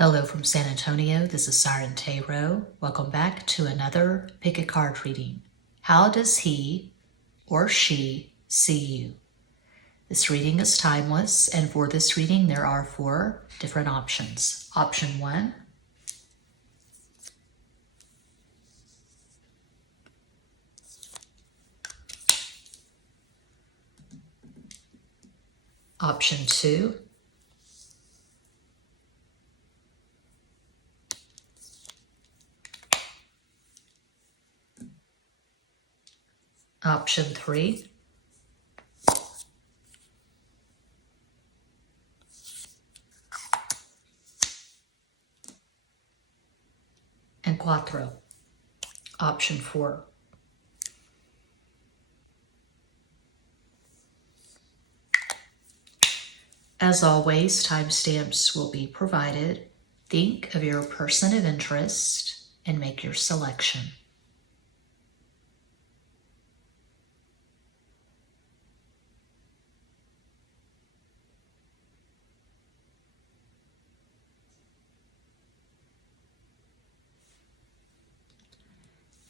Hello from San Antonio, this is SIREN Tarot. Welcome back to another Pick a Card reading. How does he or she see you? This reading is timeless, and for this reading there are 4 different options. Option 1, option 2, option 3, and cuatro, option 4. As always, timestamps will be provided. Think of your person of interest and make your selection.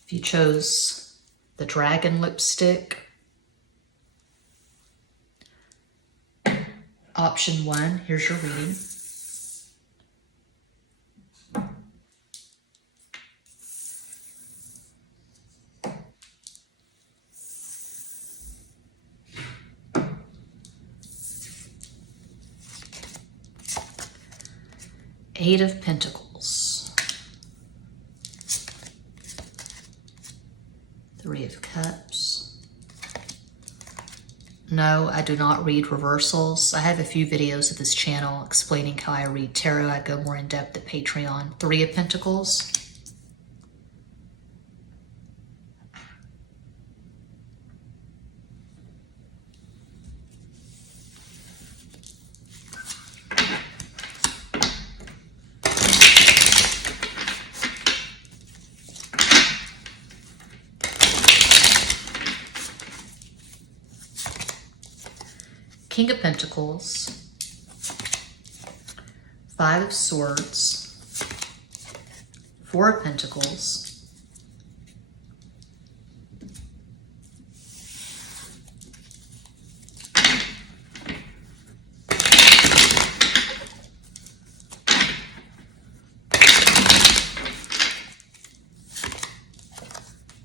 If you chose the dragon lipstick, option 1, here's your reading. Eight of Pentacles, 3 of Cups. No, I do not read reversals. I have a few videos of this channel explaining how I read tarot. I go more in depth at Patreon. 3 of Pentacles. King of Pentacles, 5 of Swords, 4 of Pentacles,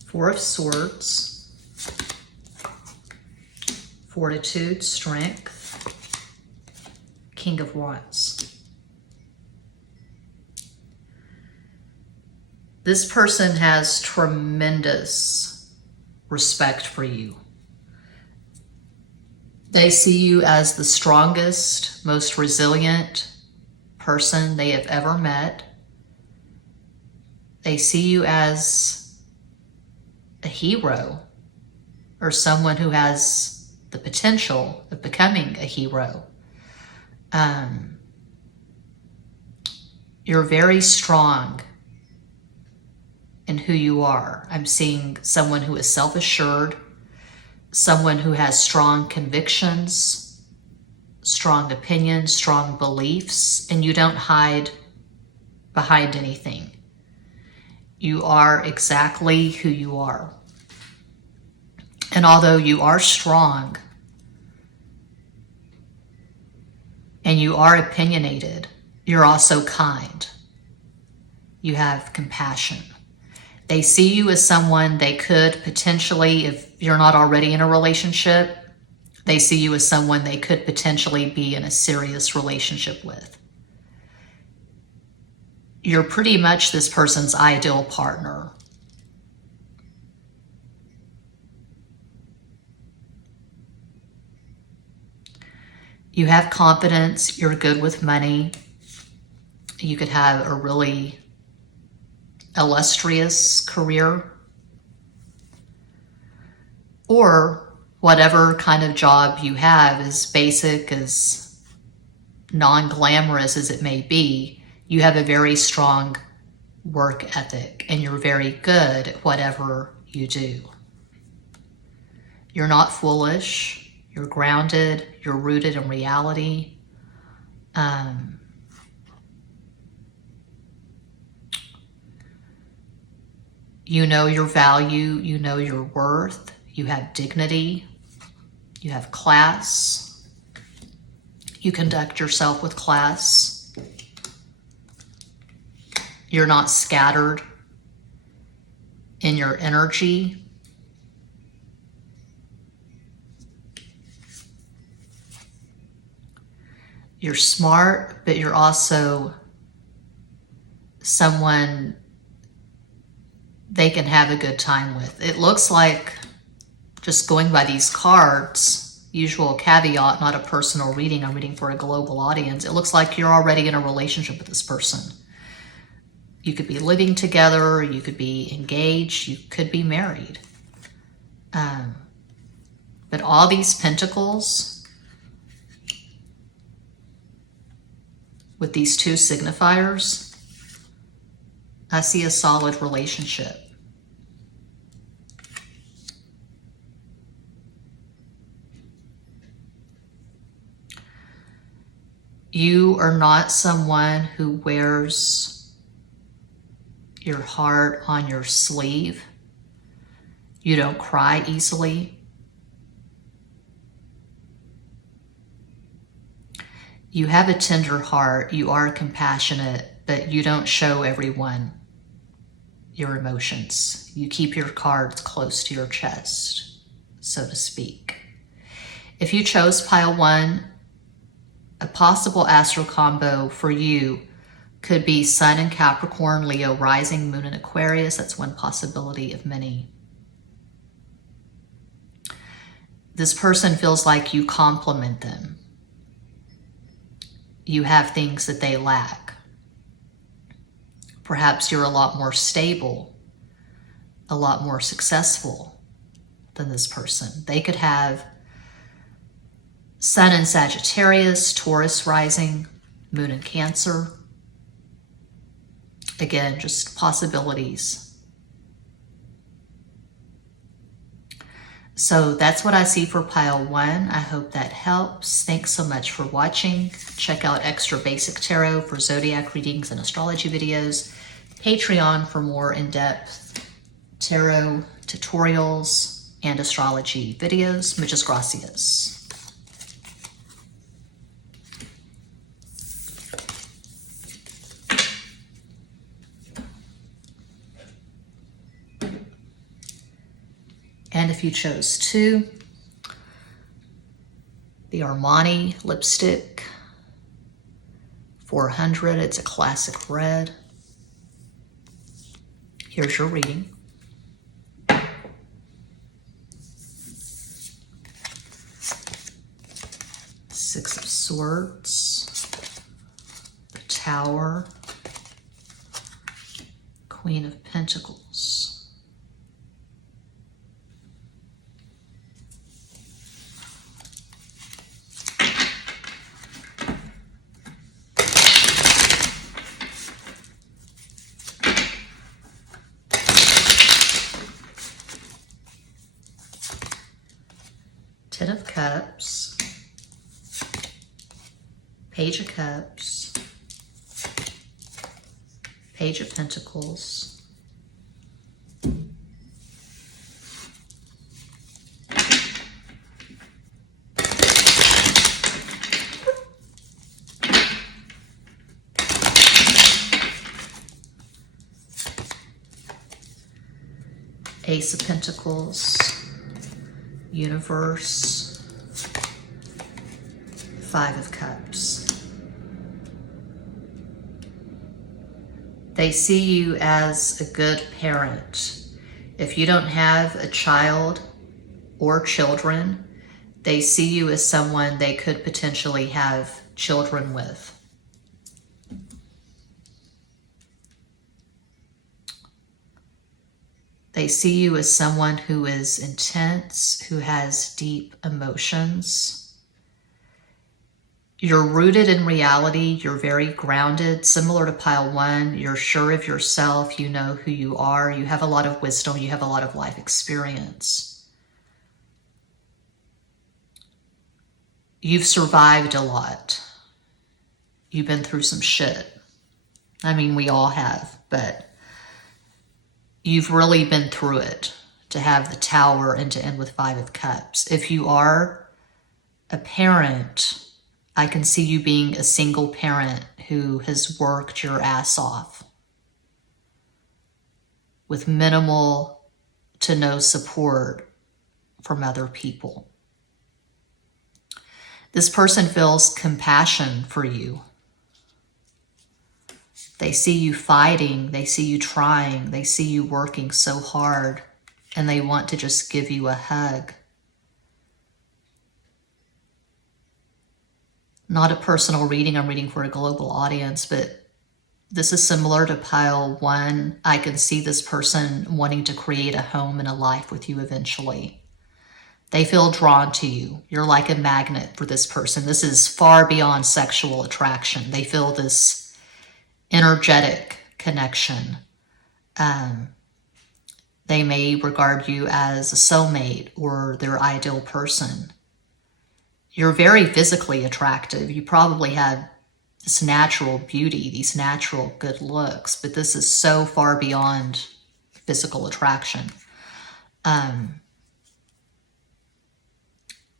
Four of Swords, Fortitude, Strength, King of Wands. This person has tremendous respect for you. They see you as the strongest, most resilient person they have ever met. They see you as a hero or someone who has the potential of becoming a hero. You're very strong in who you are. I'm seeing someone who is self-assured, someone who has strong convictions, strong opinions, strong beliefs, and you don't hide behind anything. You are exactly who you are. And although you are strong and you are opinionated, you're also kind. You have compassion. They see you as someone they could potentially, if you're not already in a relationship, they see you as someone they could potentially be in a serious relationship with. You're pretty much this person's ideal partner. You have confidence, you're good with money. You could have a really illustrious career. Or whatever kind of job you have, as basic, as non-glamorous as it may be, you have a very strong work ethic and you're very good at whatever you do. You're not foolish. You're grounded, you're rooted in reality. You know your value, you know your worth, you have dignity, you have class, you conduct yourself with class, you're not scattered in your energy. You're smart, but you're also someone they can have a good time with. It looks like, just going by these cards, usual caveat, not a personal reading, I'm reading for a global audience. It looks like you're already in a relationship with this person. You could be living together, you could be engaged, you could be married. But all these pentacles with these two signifiers, I see a solid relationship. You are not someone who wears your heart on your sleeve. You don't cry easily. You have a tender heart. You are compassionate, but you don't show everyone your emotions. You keep your cards close to your chest, so to speak. If you chose pile 1, a possible astro combo for you could be Sun in Capricorn, Leo rising, Moon in Aquarius. That's one possibility of many. This person feels like you complement them. You have things that they lack. Perhaps you're a lot more stable, a lot more successful than this person. They could have Sun in Sagittarius, Taurus rising, Moon in Cancer. Again, just possibilities. So that's what I see for pile 1. I hope that helps. Thanks so much for watching. Check out Extra Basic Tarot for zodiac readings and astrology videos. Patreon for more in-depth tarot tutorials and astrology videos. Muchas gracias. And if you chose 2, the Armani lipstick, 400, it's a classic red. Here's your reading. Six of Swords, the Tower, Queen of Pentacles. Ten of Cups, Page of Cups, Page of Pentacles, Ace of Pentacles, Universe, Five of Cups. They see you as a good parent. If you don't have a child or children, they see you as someone they could potentially have children with. They see you as someone who is intense, who has deep emotions. You're rooted in reality. You're very grounded, similar to pile 1. You're sure of yourself. You know who you are. You have a lot of wisdom. You have a lot of life experience. You've survived a lot. You've been through some shit. I mean, we all have, but you've really been through it to have the Tower and to end with Five of Cups. If you are a parent, I can see you being a single parent who has worked your ass off with minimal to no support from other people. This person feels compassion for you. They see you fighting, they see you trying, they see you working so hard, and they want to just give you a hug. Not a personal reading, I'm reading for a global audience, but this is similar to pile 1. I can see this person wanting to create a home and a life with you eventually. They feel drawn to you. You're like a magnet for this person. This is far beyond sexual attraction. They feel this energetic connection. They may regard you as a soulmate or their ideal person. You're very physically attractive. You probably have this natural beauty, these natural good looks, but this is so far beyond physical attraction.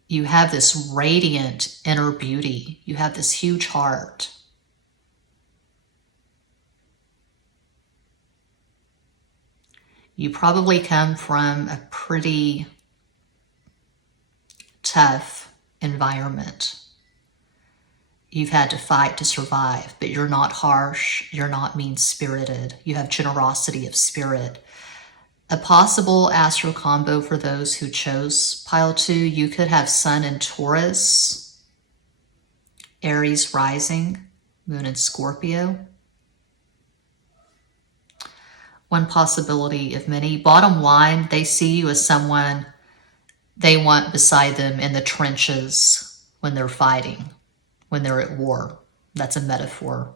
You have this radiant inner beauty. You have this huge heart. You probably come from a pretty tough environment. You've had to fight to survive, but you're not harsh. You're not mean-spirited. You have generosity of spirit. A possible astro combo for those who chose pile 2, you could have Sun in Taurus, Aries rising, Moon in Scorpio. One possibility of many. Bottom line, they see you as someone they want beside them in the trenches when they're fighting, when they're at war. That's a metaphor.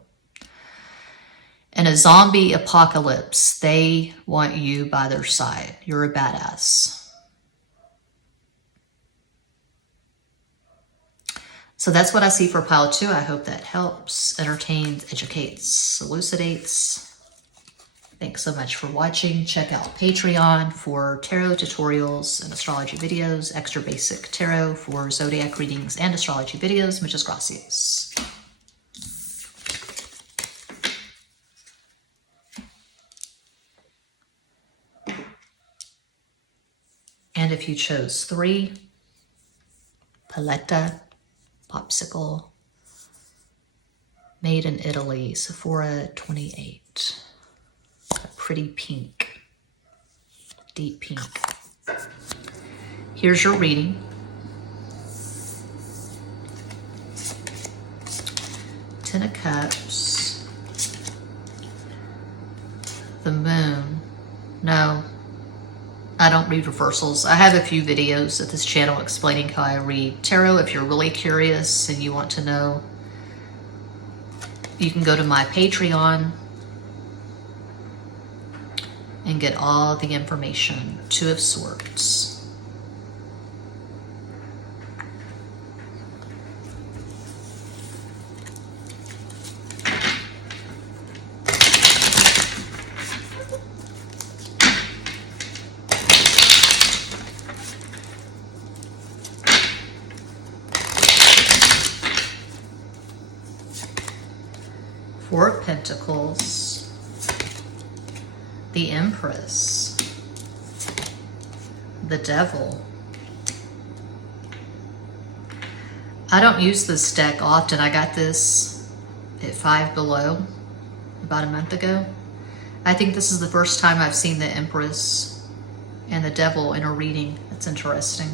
In a zombie apocalypse, they want you by their side. You're a badass. So that's what I see for pile 2. I hope that helps, entertains, educates, elucidates. Thanks so much for watching. Check out Patreon for tarot tutorials and astrology videos, extra basic tarot for zodiac readings and astrology videos. Muchas gracias. And if you chose 3, paletta, popsicle, made in Italy, Sephora 28. A pretty pink, deep pink. Here's your reading. Ten of Cups, the Moon. No, I don't read reversals. I have a few videos at this channel explaining how I read tarot. If you're really curious and you want to know, you can go to my Patreon and get all the information. 2 of Swords. Four of Pentacles, the Empress, the Devil. I don't use this deck often. I got this at Five Below about a month ago. I think this is the first time I've seen the Empress and the Devil in a reading. That's interesting.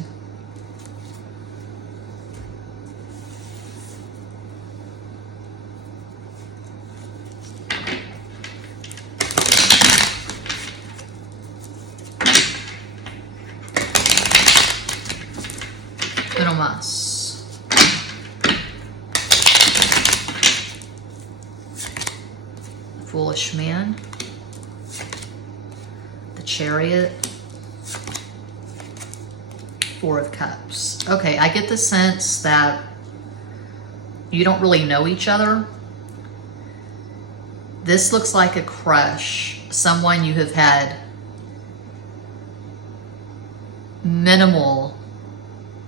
Muchas. Foolish Man, the Chariot, Four of Cups. Okay, I get the sense that you don't really know each other. This looks like a crush, someone you have had minimal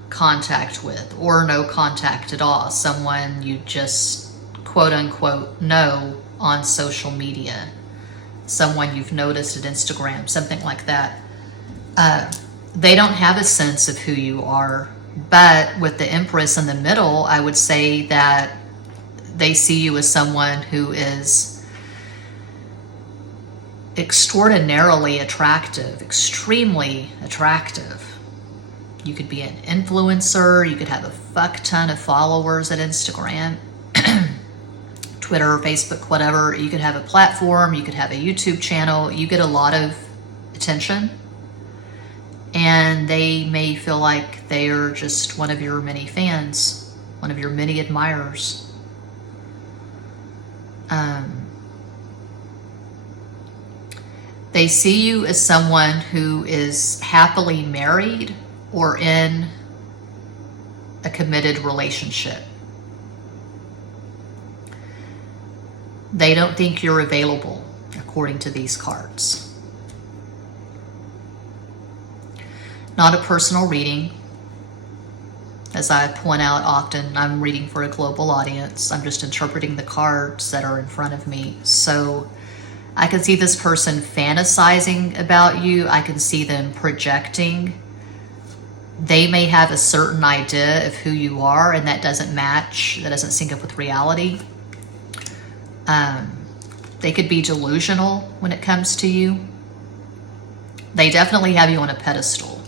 contact with, or no contact at all. Someone you just quote unquote know on social media. Someone you've noticed at Instagram, something like that. They don't have a sense of who you are. But with the Empress in the middle, I would say that they see you as someone who is extraordinarily attractive, extremely attractive. You could be an influencer, you could have a fuck ton of followers at Instagram, Twitter, Facebook, whatever. You could have a platform, you could have a YouTube channel, you get a lot of attention. And they may feel like they are just one of your many fans, one of your many admirers. They see you as someone who is happily married or in a committed relationship. They don't think you're available, according to these cards. Not a personal reading. As I point out often, I'm reading for a global audience. I'm just interpreting the cards that are in front of me. So I can see this person fantasizing about you. I can see them projecting. They may have a certain idea of who you are, and that doesn't match, that doesn't sync up with reality. They could be delusional when it comes to you. They definitely have you on a pedestal.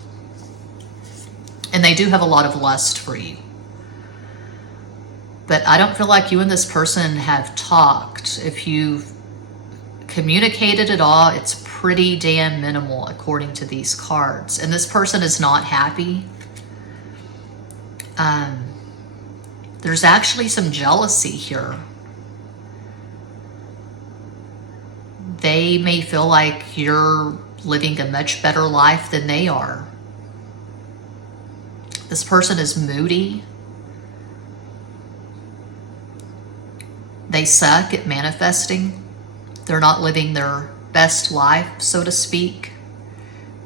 And they do have a lot of lust for you. But I don't feel like you and this person have talked. If you've communicated at all, it's pretty damn minimal according to these cards. And this person is not happy. There's actually some jealousy here. They may feel like you're living a much better life than they are. This person is moody. They suck at manifesting. They're not living their best life, so to speak.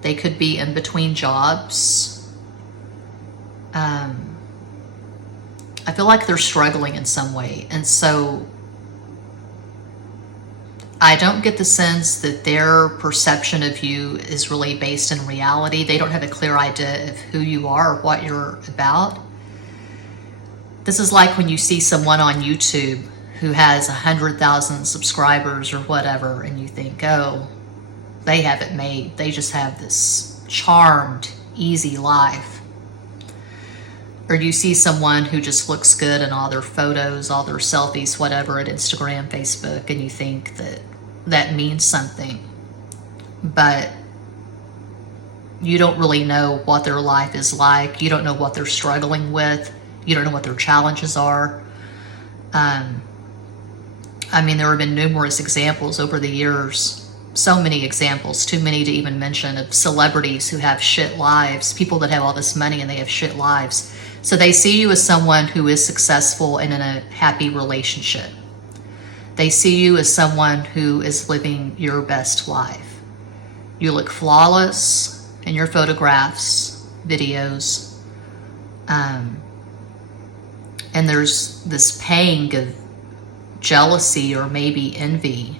They could be in between jobs. I feel like they're struggling in some way. And so I don't get the sense that their perception of you is really based in reality. They don't have a clear idea of who you are or what you're about. This is like when you see someone on YouTube who has 100,000 subscribers or whatever, and you think, oh, they have it made. They just have this charmed, easy life. Or you see someone who just looks good in all their photos, all their selfies, whatever, at Instagram, Facebook, and you think that that means something. But you don't really know what their life is like. You don't know what they're struggling with. You don't know what their challenges are. I mean, there have been numerous examples over the years, so many examples, too many to even mention, of celebrities who have shit lives, people that have all this money and they have shit lives. So they see you as someone who is successful and in a happy relationship. They see you as someone who is living your best life. You look flawless in your photographs, videos, and there's this pang of jealousy or maybe envy.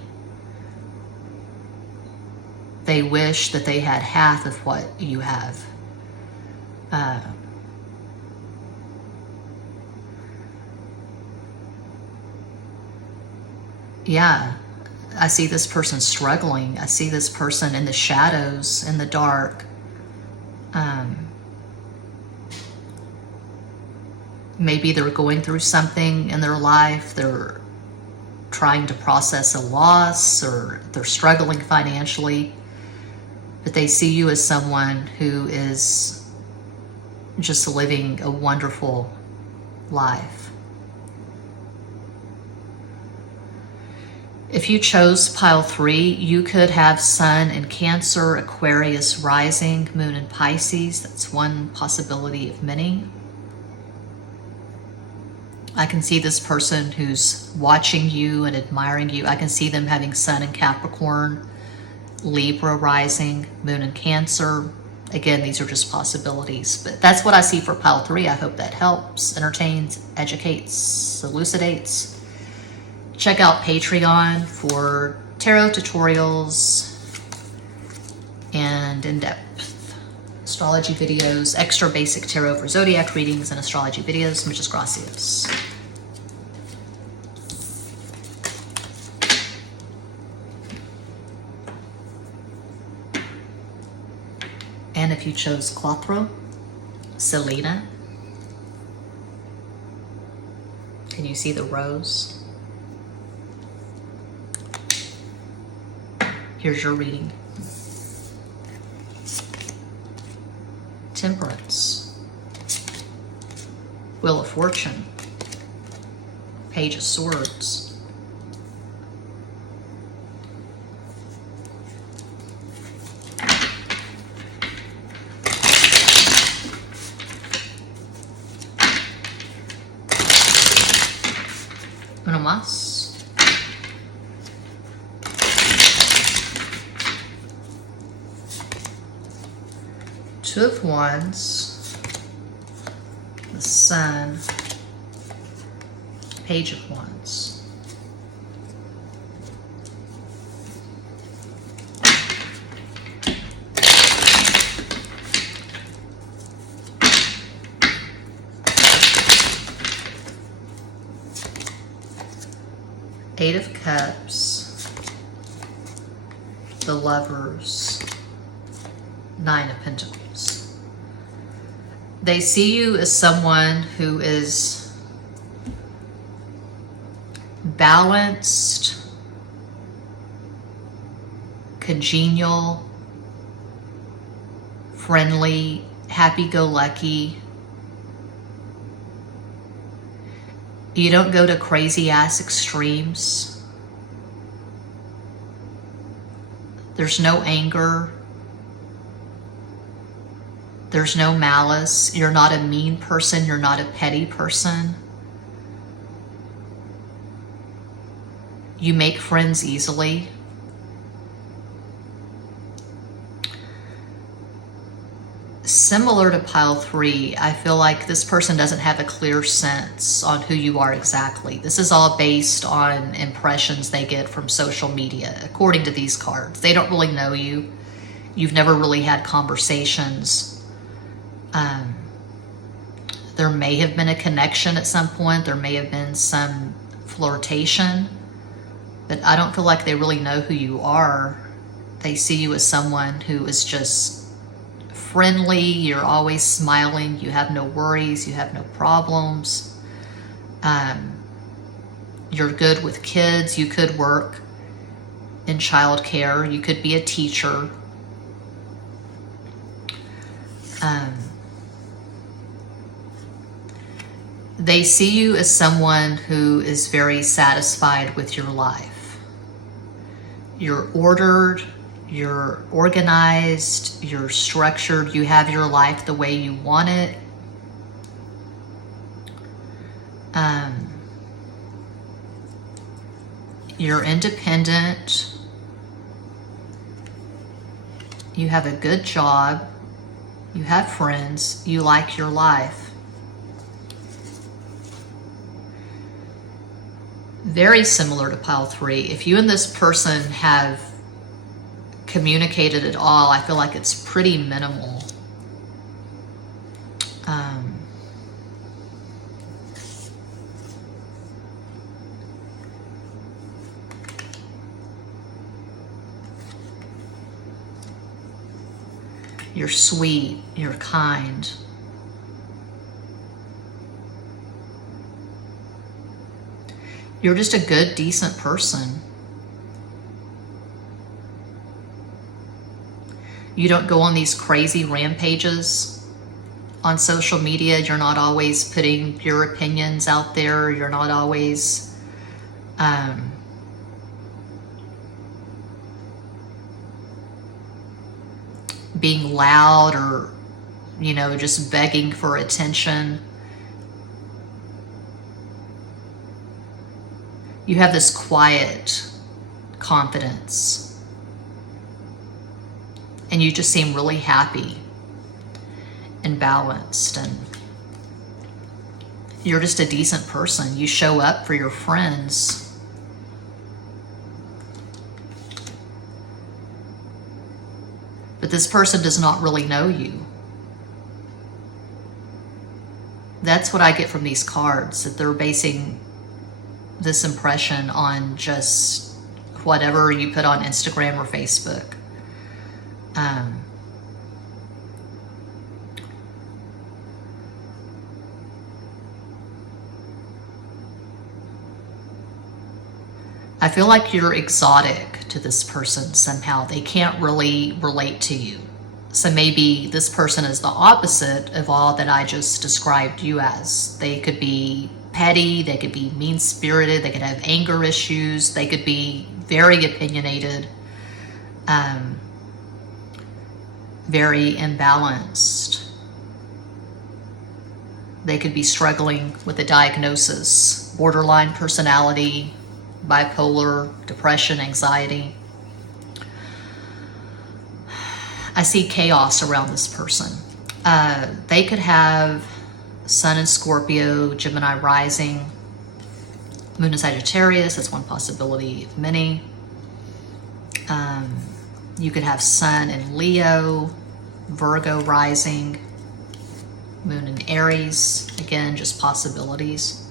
They wish that they had half of what you have. Yeah, I see this person struggling. I see this person in the shadows, in the dark. Maybe they're going through something in their life. They're trying to process a loss, or they're struggling financially. But they see you as someone who is just living a wonderful life. If you chose pile 3, you could have Sun in Cancer, Aquarius rising, Moon in Pisces. That's one possibility of many. I can see this person who's watching you and admiring you. I can see them having Sun in Capricorn, Libra rising, Moon in Cancer. Again, these are just possibilities, but that's what I see for pile 3. I hope that helps, entertains, educates, elucidates. Check out Patreon for tarot tutorials and in-depth astrology videos, extra basic tarot for zodiac readings and astrology videos. Muchas gracias. And if you chose Cuatro, Selena, can you see the rose? Here's your reading. Temperance, Wheel of Fortune, Page of Swords, uno más, Two of Wands, the Sun, Page of Wands, Eight of Cups, the Lovers, Nine of Pentacles. They see you as someone who is balanced, congenial, friendly, happy-go-lucky. You don't go to crazy-ass extremes. There's no anger. There's no malice. You're not a mean person. You're not a petty person. You make friends easily. Similar to pile 3, I feel like this person doesn't have a clear sense on who you are exactly. This is all based on impressions they get from social media, according to these cards. They don't really know you. You've never really had conversations. There may have been a connection at some point. There may have been some flirtation, but I don't feel like they really know who you are. They see you as someone who is just friendly. You're always smiling. You have no worries. You have no problems. You're good with kids. You could work in childcare. You could be a teacher. They see you as someone who is very satisfied with your life. You're ordered, you're organized, you're structured, you have your life the way you want it. You're independent. You have a good job. You have friends. You like your life. Very similar to pile 3. If you and this person have communicated at all, I feel like it's pretty minimal. You're sweet, you're kind. You're just a good, decent person. You don't go on these crazy rampages on social media. You're not always putting your opinions out there. You're not always being loud or, you know, just begging for attention. You have this quiet confidence, and you just seem really happy. and balanced, and you're just a decent person. You show up for your friends. But this person does not really know you. That's what I get from these cards, that they're basing this impression on just whatever you put on Instagram or Facebook. I feel like you're exotic to this person somehow. They can't really relate to you. So maybe this person is the opposite of all that I just described you as. They could be petty, they could be mean-spirited, they could have anger issues, they could be very opinionated, very imbalanced. They could be struggling with a diagnosis, borderline personality, bipolar, depression, anxiety. I see chaos around this person. They could have Sun in Scorpio, Gemini rising, Moon in Sagittarius. That's one possibility of many. You could have Sun in Leo, Virgo rising, Moon in Aries. Again, just possibilities.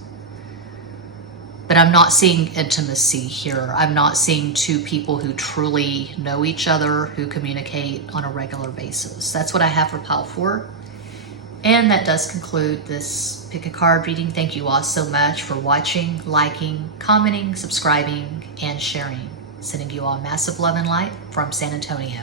But I'm not seeing intimacy here. I'm not seeing two people who truly know each other, who communicate on a regular basis. That's what I have for pile 4. And that does conclude this pick a card reading. Thank you all so much for watching, liking, commenting, subscribing, and sharing. Sending you all massive love and light from San Antonio.